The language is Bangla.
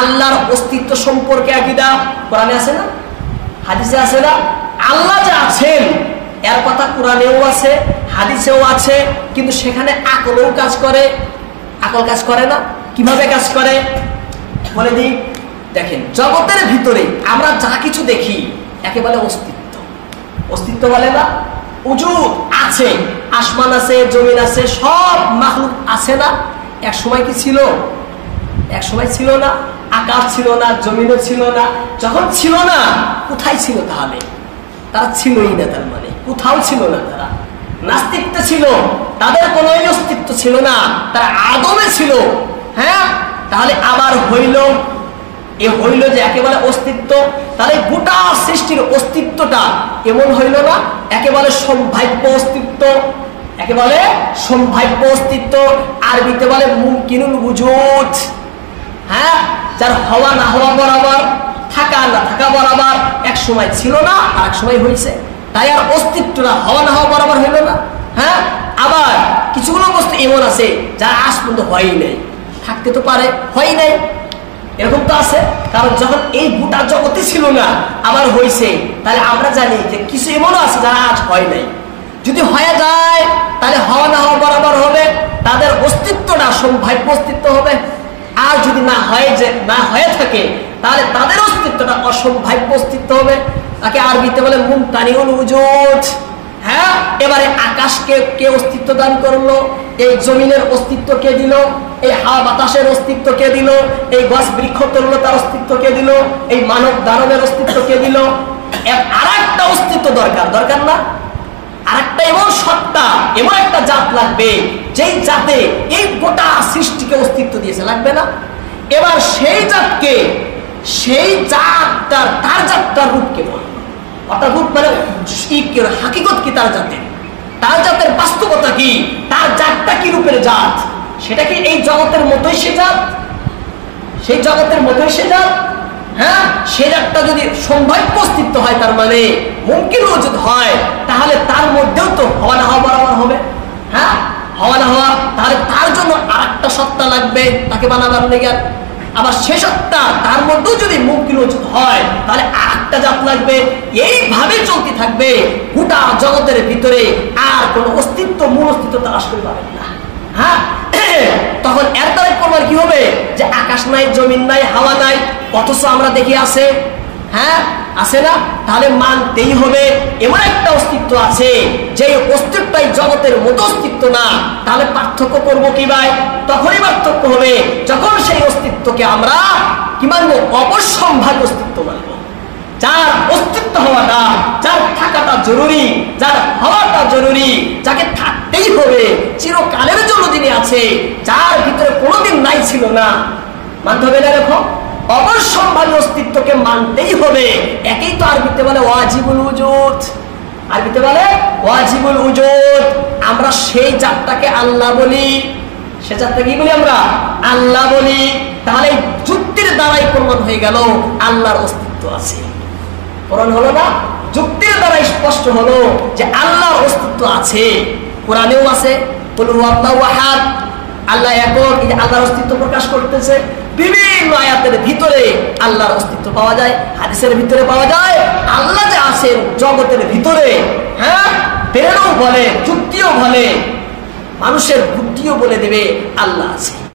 আল্লাহর অস্তিত্ব সম্পর্কে আকীদা কোরআনে আছে না, হাদিসে আছে না? আল্লাহ যে আছেন এর কথা কোরআনেও আছে, হাদিসেও আছে, কিন্তু সেখানে আকলও কাজ করে। আকল কাজ করে না। কিভাবে কাজ করে বলে দিই। দেখেন, জগতের ভিতরে আমরা যা কিছু দেখি একে বলে অস্তিত্ব। অস্তিত্ব বলে না, উজুদ আছে, আসমান আছে, জমিন আছে, সব মাখলুক আছে না? এক সময় কি ছিল? এক সময় ছিল না। আকাশ ছিল না, জমিনও ছিল না। যখন ছিল না, কোথায় ছিল তাহলে? তারা ছিলই না, তার মানে কোথাও ছিল না। তারা নাস্তিকতে ছিল, তাদের কোনো অস্তিত্ব ছিল না, তারা আদমে ছিল। হ্যাঁ, তাহলে আবার হইল, এ হইল যে একেবারে অস্তিত্ব। তাহলে গোটা সৃষ্টির অস্তিত্বটা এমন হইল না একেবারে সম্ভাব্য অস্তিত্ব, একেবারে সম্ভাব্য অস্তিত্ব। আরবিতে বলে মুমকিনুল উজুদ। হ্যাঁ, যার হওয়া না হওয়া বরাবর, থাকা না থাকা বরাবর, এক সময় ছিল না আর এক সময় হয়েছে, তাই আর অস্তিত্বটা হওয়া না হওয়া বরাবর হইল না। হ্যাঁ, আবার কিছুগুলো বস্তু এমন আছে যা আজ পর্যন্ত হয়ই নাই, থাকতে তো পারে, হয় নাই, এরকম তো আছে। কারণ যখন এই গোটা জগতে ছিল না আবার হয়েছে, তাহলে আমরা জানি যে কিছু এমনও আছে যারা আজ হয় নাই। যদি হয়ে যায় তাহলে হওয়া না হওয়া বরাবর হবে, তাদের অস্তিত্বটা সম্ভাব্য অস্তিত্ব হবে। আর যদি না হয়, যে না হয়ে থাকে, তাহলে তাদের অস্তিত্বটা অসম্ভাব্য অস্তিত্ব হবে। তাকে আরবিতে বলে মুমতানিউল উজুদ। হ্যাঁ, এবারে আকাশকে কে অস্তিত্ব দান করলো? এই জমিনের অস্তিত্ব কে দিল? এই হাওয়া বাতাসের অস্তিত্ব কে দিল? এই গাছ বৃক্ষ তরুণতার অস্তিত্ব কে দিল? এই মানব দানবের অস্তিত্ব কে দিল? আর একটা অস্তিত্ব দরকার, দরকার না? আর একটা এমন সত্তা, এমন একটা জাত লাগবে যেই জাতে এই গোটা সৃষ্টিকে অস্তিত্ব দিয়েছে, লাগবে না? এবার সেই জাতকে, সেই জাতটার, তার জাতটার রূপ কেমন? অর্থাৎ রূপ মানে হাকিকত কি তার জাতের? তার জাতের বাস্তবতা কি? তার জাতটা কি রূপের জাত? সেটা কি এই জগতের মতোই সে জাত? সেই জগতের মতোই সে জাত? হ্যাঁ, সে জাতটা যদি সম্ভাব্য অস্তিত্ব হয়, তার মানে মুমকিন উজুদ হয়, তাহলে তার মধ্যেও তো হওয়া না হওয়া বরাবর হবে। হ্যাঁ, হওয়া না হওয়া, তাহলে তার জন্য আর একটা সত্তা লাগবে তাকে বানাবার লেগে। আবার সে সত্তা তার মধ্যেও যদি মুমকিন উজুদ হয়, তাহলে আর একটা জাত লাগবে। এইভাবে চলতে থাকবে গোটা জগতের ভিতরে, আর কোনো অস্তিত্ব, মূল অস্তিত্ব তালাশ করে পাবেন না। হ্যাঁ, তখন এর দ্বারা প্রমাণ কি হবে যে আকাশ নাই, জমিন নাই, হাওয়া নাই, অথচ আমরা দেখি আছে। হ্যাঁ, আছে না? তাহলে মানতেই হবে এমন একটা অস্তিত্ব আছে, যে অস্তিত্বটাই জগতের মতো অস্তিত্ব না। তাহলে পার্থক্য করবো কি ভাই? তখনই পার্থক্য হবে যখন সেই অস্তিত্বকে আমরা কি মানবো? অবশ্যম্ভাবী অস্তিত্ব মানবো। যার অস্তিত্ব হওয়াটা, যার থাকাটা জরুরি, যার হওয়াটা জরুরি, যাকে থাকতেই হবে চিরকালের জন্য, যিনি আছে, যার ভিতরে কোনোদিন নাই ছিল না, মানতে হবে না? দেখো, অবশ্যম্ভাবী অস্তিত্বকে মানতেই হবে। একেই তো আরবিতে বলে ওয়াজিবুল উজুদ। আরবিতে বলে ওয়াজিবুল উজুদ। আমরা সেই জাতটাকে আল্লাহ বলি। সে জাতটাকে কি বলি আমরা? আল্লাহ বলি। তাহলে যুক্তির দ্বারাই প্রমাণ হয়ে গেল আল্লাহর অস্তিত্ব আছে। প্রমাণ হলো না? যুক্তির দ্বারা স্পষ্ট হলো যে আল্লাহর অস্তিত্ব আছে। কোরআনেও আছে, কুল হুয়াল্লাহু আহাদ, আল্লাহ একক, এই যে আল্লাহর অস্তিত্ব প্রকাশ করতেছে। বিভিন্ন আয়াতের ভিতরে আল্লাহর অস্তিত্ব পাওয়া যায়, হাদিসের ভিতরে পাওয়া যায়। আল্লাহ যে আছেন জগতের ভিতরে, হ্যাঁ, বেরেও বলে, যুক্তিও বলে, মানুষের বুদ্ধিও বলে দেবে আল্লাহ আছে।